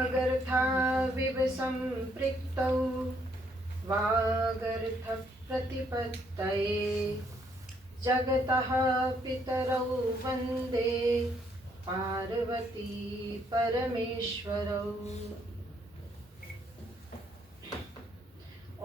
वागर्थाविव सम्पृक्तौ वागर्थप्रतिपत्तये जगतः पितरौ वन्दे पार्वती परमेश्वरौ।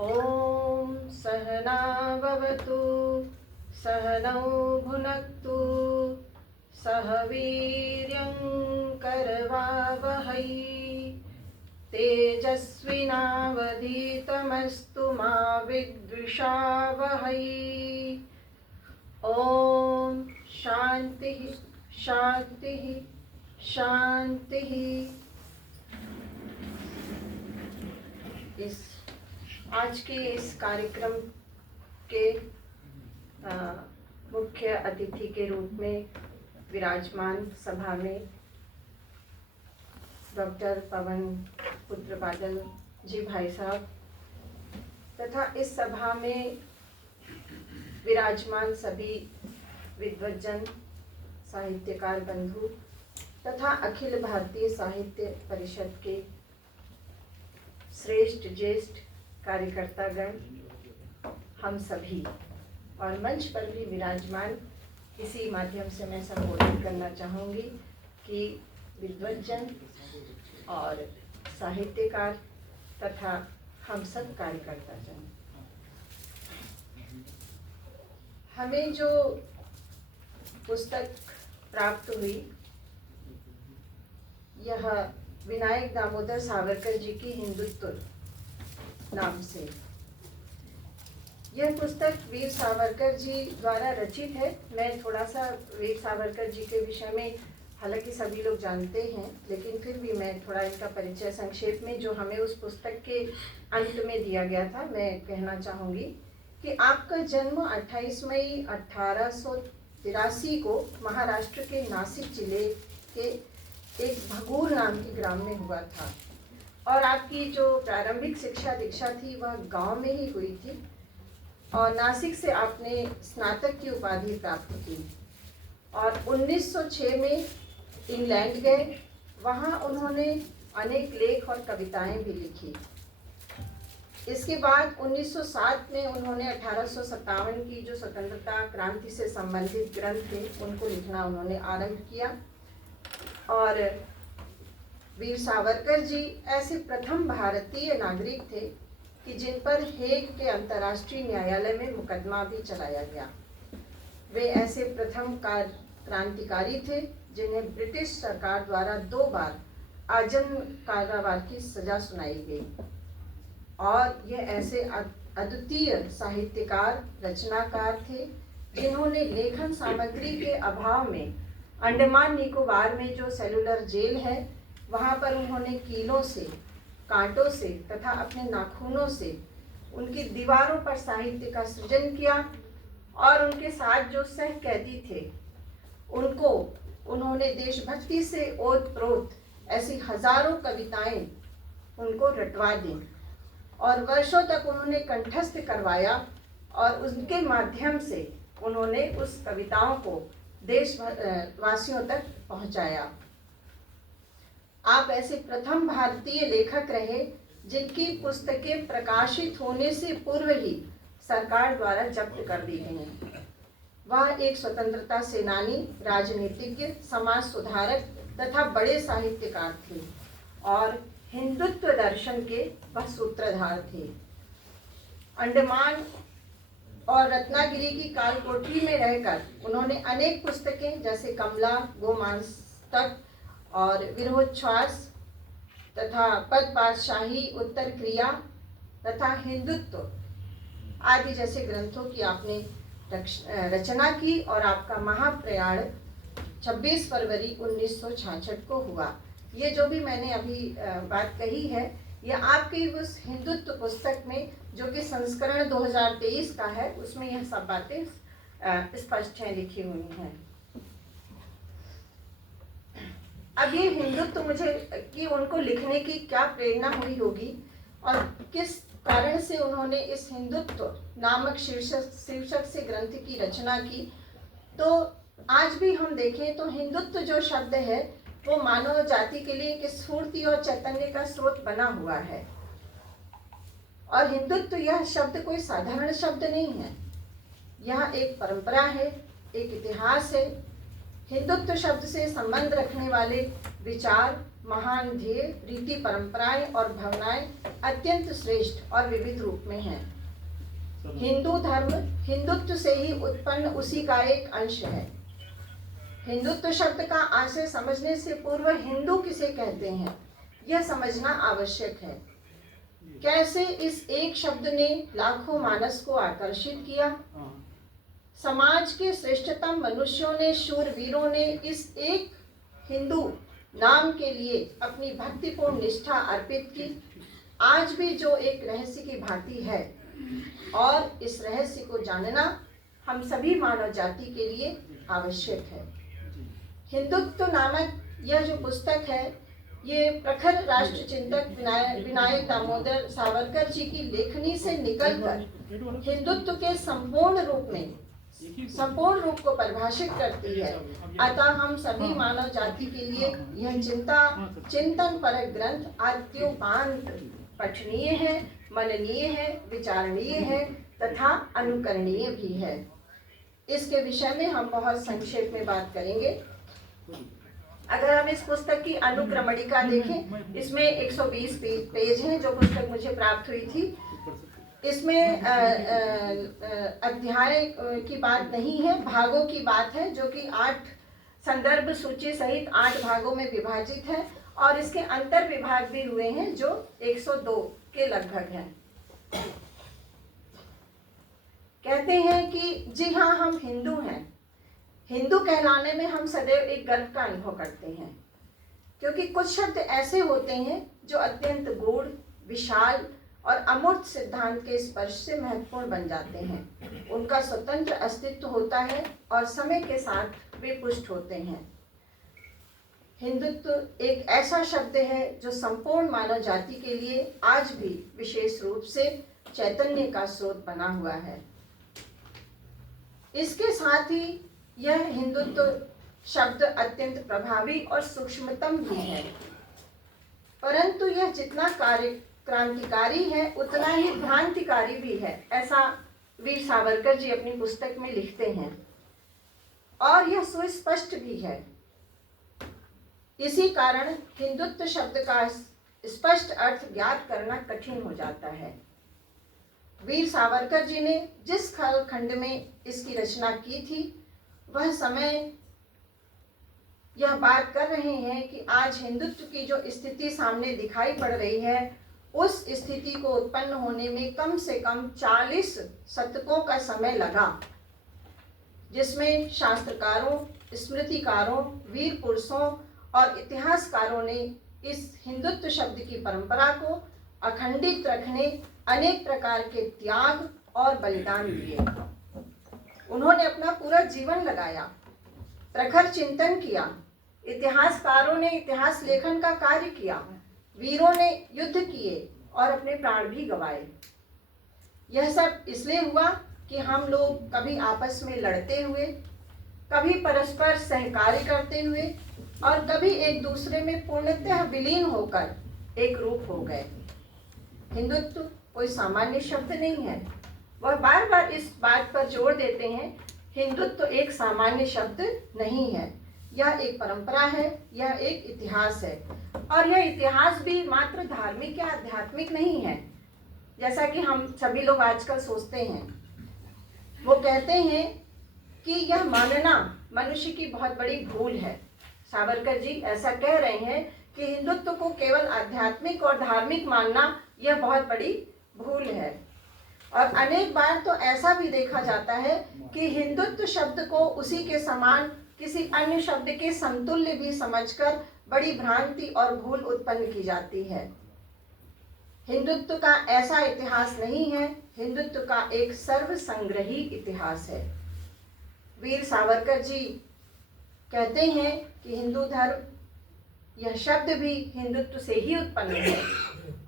ॐ सहना भवतु सहनौ भुनक्तु सह वीर्यं करवावहै तेजस्विनावधीतमस्तु मा विद्विषावहै। ॐ शान्तिः शान्तिः शान्तिः। इस आज के इस कार्यक्रम के मुख्य अतिथि के रूप में विराजमान सभा में डॉक्टर पवन पुत्र बादल जी भाई साहब तथा इस सभा में विराजमान सभी विद्वज्जन साहित्यकार बंधु तथा अखिल भारतीय साहित्य परिषद के श्रेष्ठ ज्येष्ठ कार्यकर्तागण, हम सभी और मंच पर भी विराजमान, इसी माध्यम से मैं संबोधित करना चाहूँगी कि विद्वज्जन और साहित्यकार तथा हम सब कार्यकर्ता जन, हमें जो पुस्तक प्राप्त हुई यह विनायक दामोदर सावरकर जी की हिंदुत्व नाम से। यह पुस्तक वीर सावरकर जी द्वारा रचित है। मैं थोड़ा सा वीर सावरकर जी के विषय में, हालांकि सभी लोग जानते हैं, लेकिन फिर भी मैं थोड़ा इनका परिचय संक्षेप में जो हमें उस पुस्तक के अंत में दिया गया था मैं कहना चाहूँगी कि आपका जन्म 28 मई 1883 को महाराष्ट्र के नासिक जिले के एक भगूर नाम के ग्राम में हुआ था और आपकी जो प्रारंभिक शिक्षा दीक्षा थी वह गांव में ही हुई थी और नासिक से आपने स्नातक की उपाधि प्राप्त की और 1906 में इंग्लैंड गए। वहाँ उन्होंने अनेक लेख और कविताएं भी लिखी। इसके बाद 1907 में उन्होंने 1857 की जो स्वतंत्रता क्रांति से संबंधित ग्रंथ थे उनको लिखना उन्होंने आरंभ किया और वीर सावरकर जी ऐसे प्रथम भारतीय नागरिक थे कि जिन पर हेग के अंतर्राष्ट्रीय न्यायालय में मुकदमा भी चलाया गया। वे ऐसे प्रथम क्रांतिकारी थे जिन्हें ब्रिटिश सरकार द्वारा 2 बार आजन्म कारावास की सजा सुनाई गई और ये ऐसे अद्वितीय साहित्यकार रचनाकार थे जिन्होंने लेखन सामग्री के अभाव में अंडमान निकोबार में जो सेलुलर जेल है वहाँ पर उन्होंने कीलों से, कांटों से तथा अपने नाखूनों से उनकी दीवारों पर साहित्य का सृजन किया और उनके साथ जो सह कैदी थे उनको उन्होंने देशभक्ति से ओत-प्रोत ऐसी हजारों कविताएं उनको रटवा दी और वर्षों तक उन्होंने कंठस्थ करवाया और उनके माध्यम से उन्होंने उस कविताओं को देशवासियों तक पहुंचाया। आप ऐसे प्रथम भारतीय लेखक रहे जिनकी पुस्तकें प्रकाशित होने से पूर्व ही सरकार द्वारा जब्त कर दी गई। वह एक स्वतंत्रता सेनानी, राजनीतिज्ञ, समाज सुधारक तथा बड़े साहित्यकार थे और हिंदुत्व दर्शन के वह सूत्रधार थे। अंडमान और रत्नागिरी की कालकोठरी में रहकर उन्होंने अनेक पुस्तकें जैसे कमला, गोमांसक और विरोधोच्छ्वास तथा पद पातशाही, उत्तर क्रिया तथा हिंदुत्व आदि जैसे ग्रंथों की आपने रचना की और आपका महाप्रयाण 26 फरवरी 1966 को हुआ। ये जो भी मैंने अभी बात कही है यह आपकी उस हिंदुत्व पुस्तक में जो कि संस्करण 2023 का है उसमें यह सब बातें स्पष्ट हैं, लिखी हुई हैं। अब ये हिंदुत्व मुझे कि उनको लिखने की क्या प्रेरणा हुई होगी और किस कारण से उन्होंने इस हिंदुत्व नामक शीर्षक से ग्रंथ की रचना की। तो आज भी हम देखें तो हिंदुत्व जो शब्द है वो मानव जाति के लिए एक स्फूर्ति और चैतन्य का स्रोत बना हुआ है। और हिंदुत्व यह शब्द कोई साधारण शब्द नहीं है, यह एक परंपरा है, एक इतिहास है। हिंदुत्व शब्द से संबंध रखने वाले विचार, महान ध्येय, रीति परंपराएं और भावनाएं अत्यंत श्रेष्ठ और विविध रूप में हैं। हिंदू धर्म हिंदुत्व से ही उत्पन्न उसी का एक अंश है। हिंदुत्व शब्द का आशय समझने से पूर्व हिंदू किसे कहते हैं यह समझना आवश्यक है। कैसे इस एक शब्द ने लाखों मानस को आकर्षित किया। समाज के श्रेष्ठतम मनुष्यों ने, शूरवीरों ने इस एक हिंदू नाम के लिए अपनी भक्तिपूर्ण निष्ठा अर्पित की। आज भी जो एक रहस्य की भांति है, और इस रहस्य को जानना हम सभी मानव जाति के लिए आवश्यक है। हिंदुत्व नामक यह जो पुस्तक है, ये प्रखर राष्ट्र चिंतक विनायक दामोदर सावरकर जी की लेखनी से निकलकर हिंदुत्व के संपूर्ण रूप को परिभाषित करती है। अतः हम सभी मानव जाति के लिए यह चिंतन परक ग्रंथ आद्योपांत पठनीय है, मननीय है, विचारणीय है तथा अनुकरणीय भी है। इसके विषय में हम बहुत संक्षेप में बात करेंगे। अगर हम इस पुस्तक की अनुक्रमणिका देखें, इसमें 120 पेज हैं जो पुस्तक मुझे प्राप्त हुई थी। इसमें अध्याय की बात नहीं है, भागों की बात है, जो कि 8 संदर्भ सूची सहित 8 भागों में विभाजित है। और इसके अंतर विभाग भी हुए हैं जो 102 के लगभग हैं। कहते हैं कि जी हाँ, हम हिंदू हैं। हिंदू कहलाने में हम सदैव एक गर्व का अनुभव करते हैं, क्योंकि कुछ शब्द ऐसे होते हैं जो अत्यंत गूढ़, विशाल और अमूर्त सिद्धांत के स्पर्श से महत्वपूर्ण बन जाते हैं। उनका स्वतंत्र अस्तित्व होता है और समय के साथ वे पुष्ट होते हैं। हिंदुत्व एक ऐसा शब्द है जो संपूर्ण मानव जाति के लिए आज भी विशेष रूप से चैतन्य का स्रोत बना हुआ है। इसके साथ ही यह हिंदुत्व शब्द अत्यंत प्रभावी और सूक्ष्मतम भी है, परंतु यह जितना क्रांतिकारी है उतना ही भ्रांतिकारी भी है, ऐसा वीर सावरकर जी अपनी पुस्तक में लिखते हैं। और यह सुस्पष्ट भी है। इसी कारण हिंदुत्व शब्द का स्पष्ट अर्थ ज्ञात करना कठिन हो जाता है। वीर सावरकर जी ने जिस कालखंड में इसकी रचना की थी, वह समय यह बात कर रहे हैं कि आज हिंदुत्व की जो स्थिति सामने दिखाई पड़ रही है, उस स्थिति को उत्पन्न होने में कम से कम 40 शतकों का समय लगा, जिसमें शास्त्रकारों, स्मृतिकारों, वीर पुरुषों और इतिहासकारों ने इस हिंदुत्व शब्द की परंपरा को अखंडित रखने अनेक प्रकार के त्याग और बलिदान दिए। उन्होंने अपना पूरा जीवन लगाया, प्रखर चिंतन किया। इतिहासकारों ने इतिहास लेखन का कार्य किया, वीरों ने युद्ध किए और अपने प्राण भी गंवाए। यह सब इसलिए हुआ कि हम लोग कभी आपस में लड़ते हुए, कभी परस्पर सहकार्य करते हुए और कभी एक दूसरे में पूर्णतः विलीन होकर एक रूप हो गए। हिंदुत्व कोई सामान्य शब्द नहीं है। वह बार बार इस बात पर जोर देते हैं, हिंदुत्व एक सामान्य शब्द नहीं है, यह एक परंपरा है, यह एक इतिहास है। और यह इतिहास भी मात्र धार्मिक या आध्यात्मिक नहीं है, जैसा कि हम सभी लोग आजकल सोचते हैं। वो कहते हैं कि यह मानना मनुष्य की बहुत बड़ी भूल है। सावरकर जी ऐसा कह रहे हैं कि हिंदुत्व को केवल आध्यात्मिक और धार्मिक मानना यह बहुत बड़ी भूल है। और अनेक बार तो ऐसा भी देखा जाता है कि हिंदुत्व शब्द को उसी के समान किसी अन्य शब्द के समतुल्य भी समझकर बड़ी भ्रांति और भूल उत्पन्न की जाती है। हिंदुत्व का ऐसा इतिहास नहीं है, हिंदुत्व का एक सर्वसंग्रही इतिहास है। वीर सावरकर जी कहते हैं कि हिंदू धर्म, यह शब्द भी हिंदुत्व से ही उत्पन्न है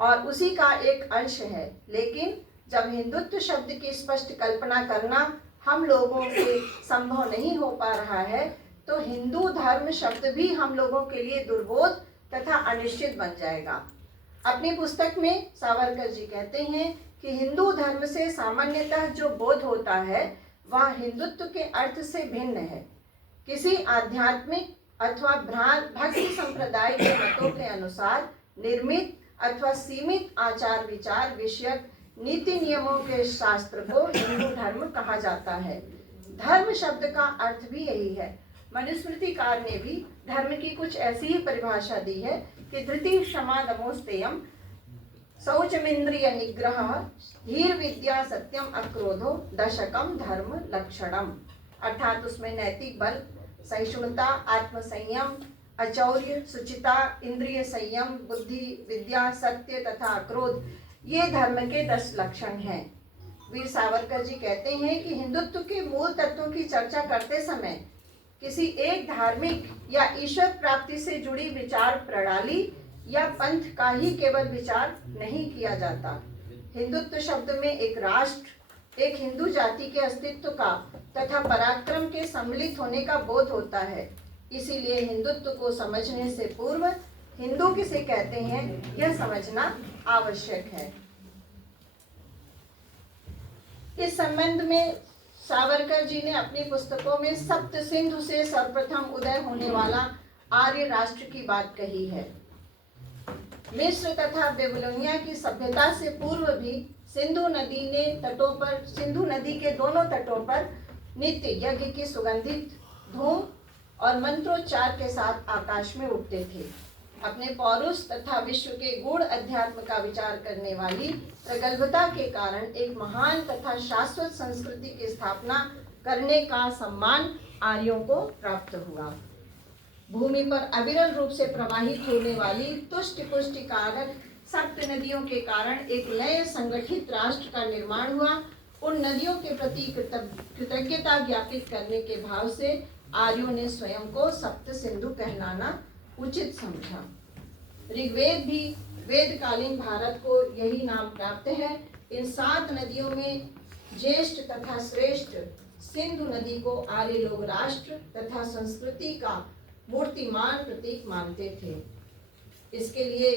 और उसी का एक अंश है। लेकिन जब हिंदुत्व शब्द की स्पष्ट कल्पना करना हम लोगों से संभव नहीं हो पा रहा है, तो हिंदू धर्म शब्द भी हम लोगों के लिए दुर्बोध तथा अनिश्चित बन जाएगा। अपनी पुस्तक में सावरकर जी कहते हैं कि हिंदू धर्म से सामान्यतः जो बोध होता है वह हिंदुत्व के अर्थ से भिन्न है। किसी आध्यात्मिक अथवा भक्ति संप्रदाय के मतों के अनुसार निर्मित अथवा सीमित आचार विचार विषयक नीति नियमों के शास्त्र को हिंदू धर्म कहा जाता है। धर्म शब्द का अर्थ भी यही है। मनुस्मृतिकार ने भी धर्म की कुछ ऐसी ही परिभाषा दी है कि धृति क्षमा दमोस्तेयम शौचमिंद्रिय निग्रह धीर विद्या सत्यम अक्रोधो दशकम धर्म लक्षणम, अर्थात उसमें नैतिक बल, सहिष्णुता, आत्मसंयम, अचौर्य, सुचिता, इंद्रिय संयम, बुद्धि, विद्या, सत्य तथा अक्रोध, ये धर्म के 10 लक्षण हैं। वीर सावरकर जी कहते हैं कि हिंदुत्व के मूल तत्वों की चर्चा करते समय किसी एक धार्मिक या ईश्वर प्राप्ति से जुड़ी विचार प्रणाली या पंथ का ही केवल विचार नहीं किया जाता। हिंदुत्व शब्द में एक राष्ट्र, एक हिंदू जाति के अस्तित्व का तथा पराक्रम के सम्मिलित होने का बोध होता है। इसीलिए हिंदुत्व को समझने से पूर्व हिंदू किसे कहते हैं यह समझना आवश्यक है। इस संबंध में सावरकर जी ने अपनी पुस्तकों में सप्त सिंधु से सर्वप्रथम उदय होने वाला आर्य राष्ट्र की बात कही है। मिस्र तथा बेबीलोनिया की सभ्यता से पूर्व भी सिंधु नदी के दोनों तटों पर नित्य यज्ञ की सुगंधित धूम और मंत्रोच्चार के साथ आकाश में उठते थे। अपने पौरुष तथा विश्व के गूढ़ अध्यात्म का विचार करने वाली प्रगल्भता के कारण एक महान तथा शाश्वत संस्कृति की स्थापना करने का सम्मान आर्यों को प्राप्त हुआ। भूमि पर अविरल रूप से प्रवाहित होने वाली तुष्ट पुष्टि कारक सप्त नदियों के कारण एक नए संगठित राष्ट्र का निर्माण हुआ। उन नदियों के प्रति कृतज्ञता ज्ञापित करने के भाव से आर्यों ने स्वयं को सप्त सिंधु कहलाना उचित समझा। ऋग्वेद भी वेदकालीन भारत को यही नाम प्राप्त है। इन 7 नदियों में ज्येष्ठ तथा श्रेष्ठ सिंधु नदी को आर्य लोग राष्ट्र तथा संस्कृति का मूर्तिमान प्रतीक मानते थे। इसके लिए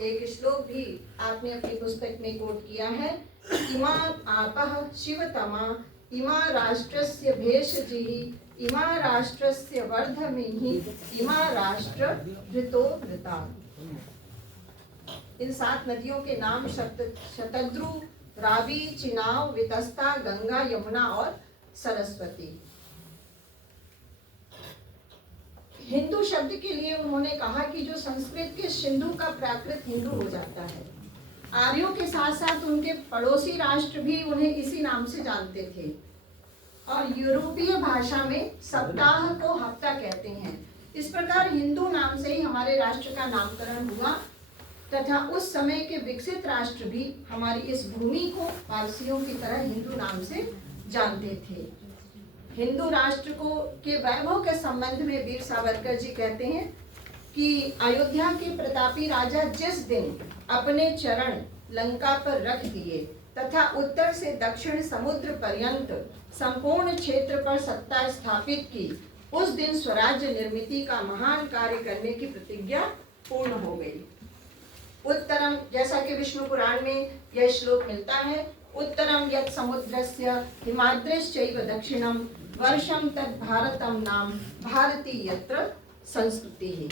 एक श्लोक भी आपने अपनी पुस्तक में कोट किया है। इमा आपः शिवतमा इमा राष्ट्रस्य भेषजिहि इमा राष्ट्रस्य वर्धमिहि इमा राष्ट्र ऋतो ऋता। इन 7 नदियों के नाम शतद्रु, रावी, चिनाव, वितस्ता, गंगा, यमुना और सरस्वती। हिंदू शब्द के लिए उन्होंने कहा कि जो संस्कृत के सिंधु का प्राकृत हिंदू हो जाता है। आर्यों के साथ साथ उनके पड़ोसी राष्ट्र भी उन्हें इसी नाम से जानते थे और यूरोपीय भाषा में सप्ताह को हफ्ता कहते हैं। इस प्रकार हिंदू नाम से ही हमारे राष्ट्र का नामकरण हुआ तथा उस समय के विकसित राष्ट्र भी हमारी इस भूमि को पारसियों की तरह हिंदू नाम से जानते थे। हिंदू राष्ट्र को के वैभव के संबंध में वीर सावरकर जी कहते हैं कि अयोध्या के प्रतापी राजा जिस दिन अपने चरण लंका पर रख दिए तथा उत्तर से दक्षिण समुद्र पर्यंत संपूर्ण क्षेत्र पर सत्ता स्थापित की, उस दिन स्वराज्य निर्मिति का महान कार्य करने की प्रतिज्ञा पूर्ण हो गई। उत्तरम, जैसा कि विष्णु पुराण में यह श्लोक मिलता है, उत्तरम यत् समुद्रस्य हिमाद्रश्चैव दक्षिणम वर्षम तत् भारतम नाम भारती यत्र संस्कृति।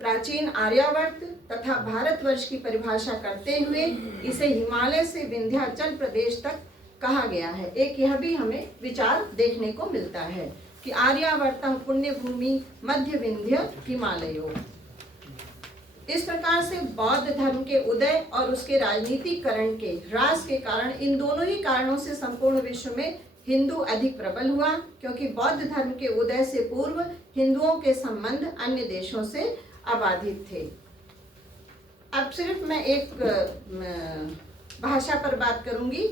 प्राचीन आर्यावर्त तथा भारतवर्ष की परिभाषा करते हुए इसे हिमालय से विंध्याचल प्रदेश तक कहा गया है। एक यह भी हमें विचार देखने को मिलता है कि आर्यावर्तः पुण्य भूमि मध्य विंध्य हिमालयो। इस प्रकार से बौद्ध धर्म के उदय और उसके राजनीतिकरण के ह्रास के कारण, इन दोनों ही कारणों से संपूर्ण विश्व में हिंदू अधिक प्रबल हुआ, क्योंकि बौद्ध धर्म के उदय से पूर्व हिंदुओं के संबंध अन्य देशों से अबाधित थे। अब सिर्फ मैं एक भाषा पर बात करूंगी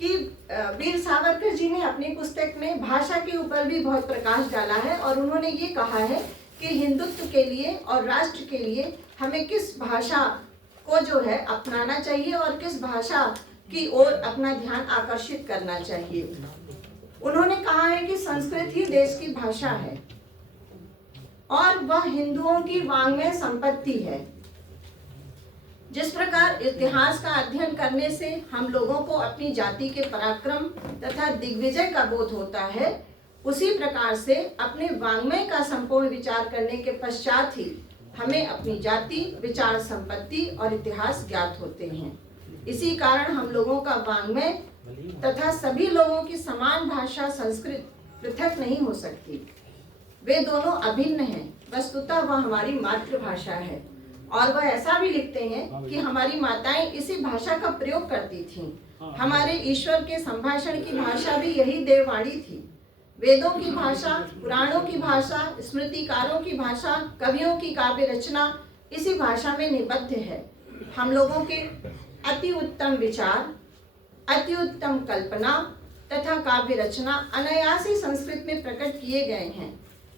कि वीर सावरकर जी ने अपनी पुस्तक में भाषा के ऊपर भी बहुत प्रकाश डाला है और उन्होंने ये कहा है कि हिंदुत्व के लिए और राष्ट्र के लिए हमें किस भाषा को जो है अपनाना चाहिए और किस भाषा की ओर अपना ध्यान आकर्षित करना चाहिए। उन्होंने कहा है कि संस्कृत ही देश की भाषा है और वह हिंदुओं की वाङ्मय संपत्ति है। जिस प्रकार इतिहास का अध्ययन करने से हम लोगों को अपनी जाति के पराक्रम तथा दिग्विजय का बोध होता है, उसी प्रकार से अपने वाङ्मय का संपूर्ण विचार करने के पश्चात ही हमें अपनी जाति, विचार संपत्ति और इतिहास ज्ञात होते हैं। इसी कारण हम लोगों का वाङ्मय तथा सभी लोगों की समान भाषा संस्कृत पृथक नहीं हो सकती। वे दोनों अभिन्न हैं। वस्तुतः वह हमारी मातृभाषा है और वह ऐसा भी लिखते हैं कि हमारी माताएं इसी भाषा का प्रयोग करती थीं। हमारे ईश्वर के संभाषण की भाषा भी यही देववाणी थी। वेदों की भाषा, पुराणों की भाषा, स्मृतिकारों की भाषा, कवियों की काव्य रचना इसी भाषा में निबद्ध है। हम लोगों के अति उत्तम विचार, अति उत्तम कल्पना तथा काव्य रचना अनायास ही संस्कृत में प्रकट किए गए हैं।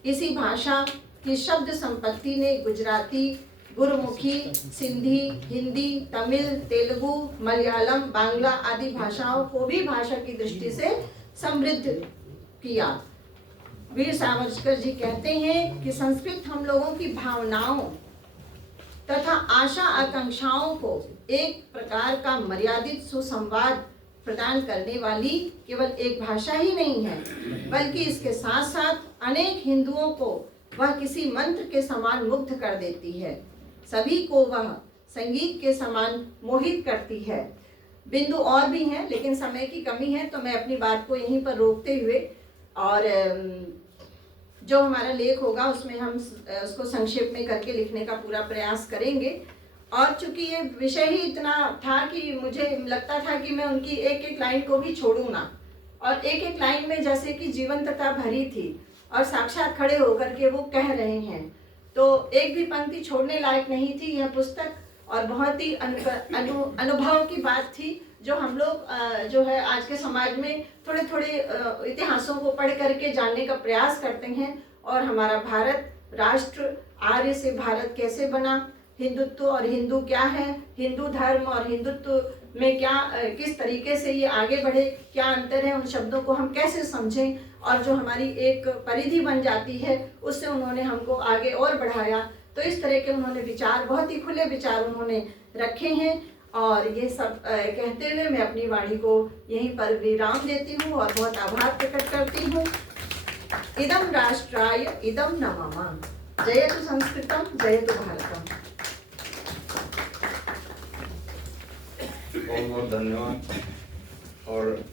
इसी भाषा की शब्द संपत्ति ने गुजराती, गुरुमुखी, सिंधी, हिंदी, तमिल, तेलुगु, मलयालम, बांग्ला आदि भाषाओं को भी भाषा की दृष्टि से समृद्ध किया। वीर सावरकर जी कहते हैं कि संस्कृत हम लोगों की भावनाओं तथा आशा आकांक्षाओं को एक प्रकार का मर्यादित सुसंवाद प्रदान करने वाली केवल एक भाषा ही नहीं है, बल्कि इसके साथ साथ अनेक हिंदुओं को वह किसी मंत्र के समान मुग्ध कर देती है। सभी को वह संगीत के समान मोहित करती है। बिंदु और भी हैं, लेकिन समय की कमी है तो मैं अपनी बात को यहीं पर रोकते हुए और जो हमारा लेख होगा उसमें हम उसको संक्षेप में करके लिखने का पूरा प्रयास करेंगे। और चूंकि ये विषय ही इतना था कि मुझे लगता था कि मैं उनकी एक एक लाइन को भी छोड़ूं ना, और एक एक लाइन में जैसे कि जीवंतता भरी थी और साक्षात खड़े होकर के वो कह रहे हैं, तो एक भी पंक्ति छोड़ने लायक नहीं थी यह पुस्तक। और बहुत ही अनुभव की बात थी जो हम लोग जो है आज के समाज में थोड़े थोड़े इतिहासों को पढ़ करके जानने का प्रयास करते हैं। और हमारा भारत राष्ट्र, आर्य से भारत कैसे बना, हिंदुत्व और हिंदू क्या है, हिंदू धर्म और हिंदुत्व में क्या किस तरीके से ये आगे बढ़े, क्या अंतर है, उन शब्दों को हम कैसे समझें, और जो हमारी एक परिधि बन जाती है उससे उन्होंने हमको आगे और बढ़ाया। तो इस तरह के उन्होंने विचार, बहुत ही खुले विचार उन्होंने रखे हैं। और ये सब कहते हुए मैं अपनी वाणी को यहीं पर विराम देती हूँ और बहुत आभार प्रकट करती हूँ। इदं राष्ट्राय इदं न मम, जयतु संस्कृतम, जयतु भारतम। बहुत बहुत धन्यवाद। और